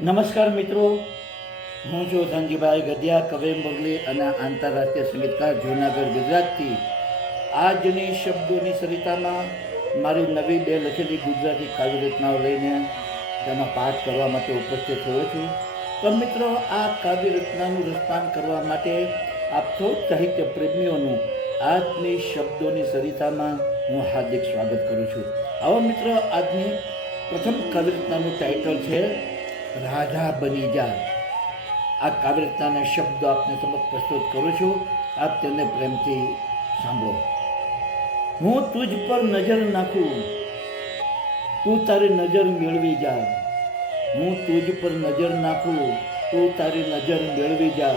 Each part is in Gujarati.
નમસ્કાર મિત્રો. હું છું ધનજીભાઈ ગઢિયા કવે મુરલી અને આંતરરાષ્ટ્રીય સંગીતકાર જૂનાગઢ, ગુજરાતથી. આજની શબ્દોની સરિતામાં મારી નવી બે લખેલી ગુજરાતી કાવ્ય રચનાઓ લઈને તેમાં પાઠ કરવા માટે ઉપસ્થિત થયો છું. તો મિત્રો, આ કાવ્ય રચનાનું રસપાન કરવા માટે આપ સાહિત્ય પ્રેમીઓનું આજની શબ્દોની સરિતામાં હું હાર્દિક સ્વાગત કરું છું. આવો મિત્રો, આજની પ્રથમ કાવ્ય રચનાનું ટાઇટલ છે રાજા બની જા આ કાવ્યતાના શબ્દો આપને સમક્ષ પ્રસ્તુત કરું છું. આપ તેને પ્રેમથી સાંભળો. હું તુજ પર નજર નાખું. તું તારી નજર મેળવી જા. હું તુજ પર નજર નાખું. તું તારી નજર મેળવી જા.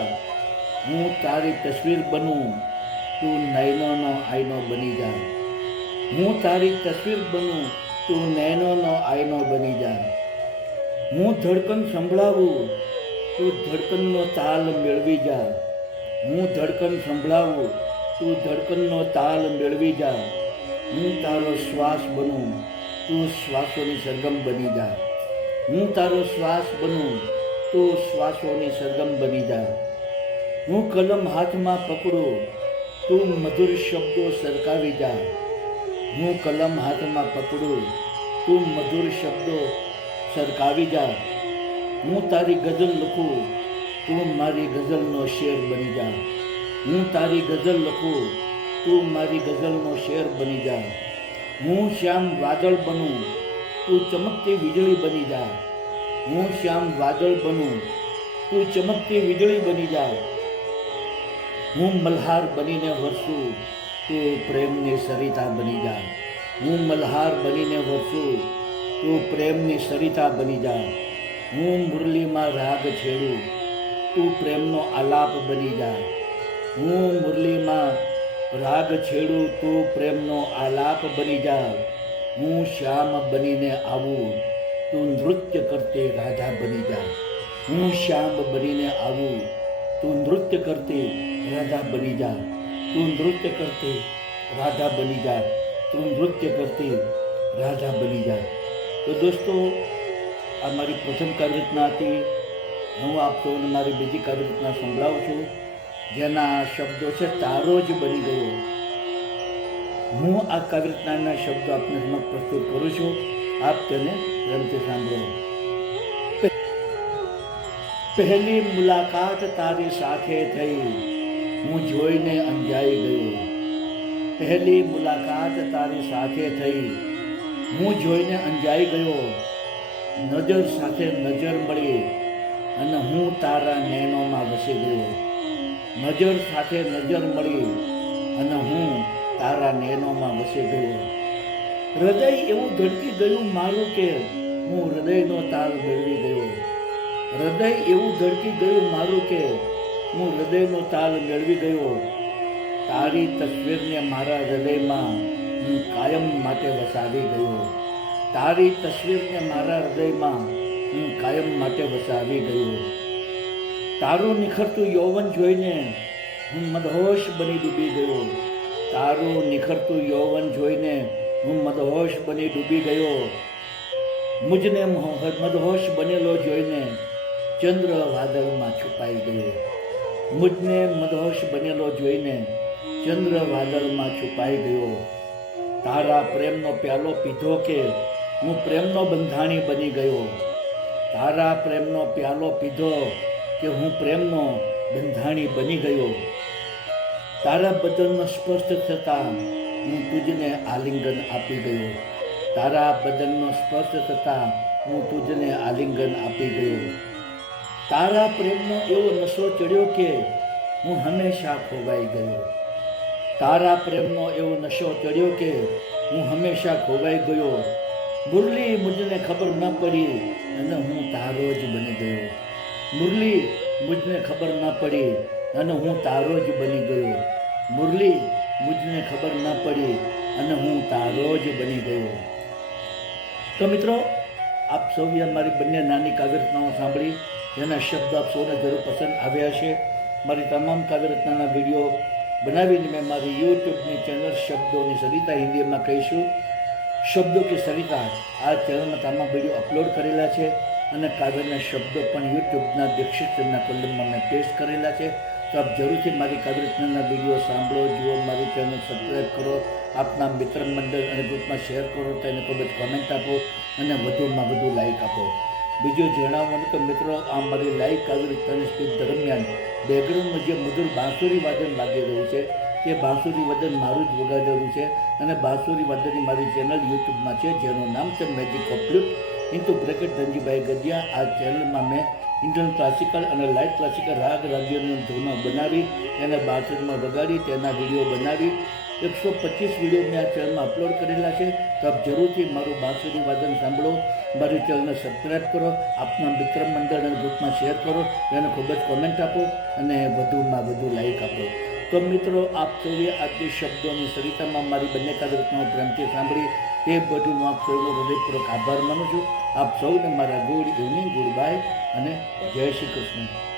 હું તારી તસવીર બનું. તું નયનોનો આઈનો બની જા. હું તારી તસવીર બનું. તું નયનોનો આઈનો બની જા. હું ધડકન સંભળાવું, તું ધડકનનો તાલ મેળવી જા. હું ધડકન સંભળાવું, તું ધડકનનો તાલ મેળવી જા. હું તારો શ્વાસ બનું, તું શ્વાસોની સરગમ બની જા. હું તારો શ્વાસ બનું, તું શ્વાસોની સરગમ બની જા. હું કલમ હાથમાં પકડું, તું મધુર શબ્દો સરકાવી જા. હું કલમ હાથમાં પકડું, તું મધુર શબ્દો સરકાવી જા. હું તારી ગઝલ લખું, તું મારી ગઝલનો શેર બની જા. હું તારી ગઝલ લખું, તું મારી ગઝલનો શેર બની જા. હું શ્યામ વાદળ બનું, તું ચમકતી વીજળી બની જા. હું શ્યામ વાદળ બનું, તું ચમકતી વીજળી બની જા. હું મલ્હાર બનીને વરસું, તું પ્રેમની સરિતા બની જા. હું મલ્હાર બનીને વરસું તું પ્રેમની સરિતા બની જા હું મુરલીમાં રાગ છેડું, તું પ્રેમનો આલાપ બની જા હું મુરલીમાં રાગ છેડું, તું પ્રેમનો આલાપ બની જા. હું શ્યામ બનીને આવું, તું નૃત્ય કરતે રાજા બની જા. હું શ્યામ બનીને આવું, તું નૃત્ય કરતી રાધા બની જા. તું નૃત્ય કરતી રાધા બની જા. તું નૃત્ય કરતી રાધા બની જા. તો દોસ્તો, આ મારી પ્રથમ કાવ્યરચના હતી. હું આપ સૌને મારી બીજી કાવ્યરચના સંભળાવું છું, જેના શબ્દો છે, તારો જ બની ગયો. હું આ કાવ્યરચનાના શબ્દો આપને સમક્ષ પ્રસ્તુત કરું છું. આપ તેને પ્રેમથી સાંભળો. પહેલી મુલાકાત તારી સાથે થઈ. હું જોઈને અંજાઈ ગયો. પહેલી મુલાકાત તારી સાથે થઈ. હું જોઈને અંજાઈ ગયો. નજર સાથે નજર મળી અને હું તારા નૈનોમાં વસી ગયો. નજર સાથે નજર મળી અને હું તારા નૈનોમાં વસી ગયો. હૃદય એવું ધડકી ગયું મારું કે હું હૃદયનો તાલ મેળવી ગયો. હૃદય એવું ધડકી ગયું મારું કે હું હૃદયનો તાલ મેળવી ગયો. તારી તસવીરને મારા હૃદયમાં હું કાયમ માટે વસાવી ગયો. તારી તસવીરને મારા હૃદયમાં હું કાયમ માટે વસાવી ગયો. તારું નિખરતું યૌવન જોઈને હું મદહોશ બની ડૂબી ગયો. તારું નિખરતું યૌવન જોઈને હું મદહોશ બની ડૂબી ગયો. મુજને મદહોશ બનેલો જોઈને ચંદ્ર વાદળમાં છુપાઈ ગયો. મુજને મદહોશ બનેલો જોઈને ચંદ્ર વાદળમાં છુપાઈ ગયો. તારા પ્રેમનો પ્યાલો પીધો કે હું પ્રેમનો બંધાણી બની ગયો? તારા પ્રેમનો પ્યાલો પીધો કે હું પ્રેમનો બંધાણી બની ગયો? તારા બદનનો સ્પર્શ થતાં હું તુજને આલિંગન આપી ગયો. તારા બદનનો સ્પર્શ થતાં હું તુજને આલિંગન આપી ગયો. તારા પ્રેમનો એવો નશો ચડ્યો કે હું હંમેશા ખોવાઈ ગયો. તારા પ્રેમનો એવો નશો ચડ્યો કે હું હંમેશા ખોવાઈ ગયો. મુરલી મુજને ખબર ન પડી અને હું તારો જ બની ગયો. મુરલી મુજને ખબર ન પડી અને હું તારો જ બની ગયો. મુરલી મુજને ખબર ન પડી અને હું તારો જ બની ગયો. તો મિત્રો, આપ સૌએ મારી બંને નાની કાવ્યરચનાઓ સાંભળી. જેના શબ્દ આપ સૌને જરૂર પસંદ આવ્યા છે મારી તમામ કાવ્યરચનાના વીડિયો બનાવીને મેં મારી યુટ્યુબની ચેનલ શબ્દોની સરિતા હિન્દીમાં કહીશું. શબ્દો કે સરિતા, આ ચેનલમાં તમામ વીડિયો અપલોડ કરેલા છે અને કાવ્યના શબ્દો પણ યુટ્યુબના દીક્ષિતના કોલમમાં મેં પેસ્ટ કરેલા છે. તો આપ જરૂરથી મારી કાવ્યરચનાના વીડિયો સાંભળો, જુઓ, મારી ચેનલ સબસ્ક્રાઈબ કરો, આપના મિત્ર મંડળ અને ગ્રુપમાં શેર કરો, તેને ખૂબ જ કોમેન્ટ આપો અને વધુમાં વધુ લાઇક આપો. બીજું જણાવવાનું કે મિત્રો, આ મારી લાઈવ કાવ્યરચનાની સ્પીડ દરમિયાન બેકગ્રાઉન્ડમાં જે મધુર બાંસુરી વાદન લાગી રહ્યું છે, તે બાંસુરી વાદન મારું જ વગાડેલું છે અને બાંસુરી વાદનની મારી ચેનલ યુટ્યુબમાં છે, જેનું નામ છે magic of flute into bracket Dhanjibhai Gadiya આ ચેનલમાં મેં ઇન્ડિયન ક્લાસિકલ અને લાઇટ ક્લાસિકલ રાગ રાજ્યની ધૂનો બનાવી, એને બાંસુરીમાં વગાડી, તેના વીડિયો બનાવી. એકસો પચીસ વીડિયો મેં આ ચેનલમાં અપલોડ કરેલા છે, તો આપ જરૂરથી મારું બાંસુરી વાદન સાંભળો. મારી ચેનલને સબસ્ક્રાઈબ કરો, આપના મિત્ર મંડળ અને ગ્રુપમાં શેર કરો, એને ખૂબ જ કોમેન્ટ આપો અને વધુમાં વધુ લાઈક આપો. તો મિત્રો, આપ સૌએ આજની શબ્દોની સરિતામાં મારી બંને કાર્યક્રમો પ્રેમથી સાંભળી, તે બધું હું આપ સૌનો હૃદયપૂર્વક આભાર માનું છું. આપ સૌને મારા ગુડ ઇવનિંગ ગુડ બાય અને જય શ્રી કૃષ્ણ.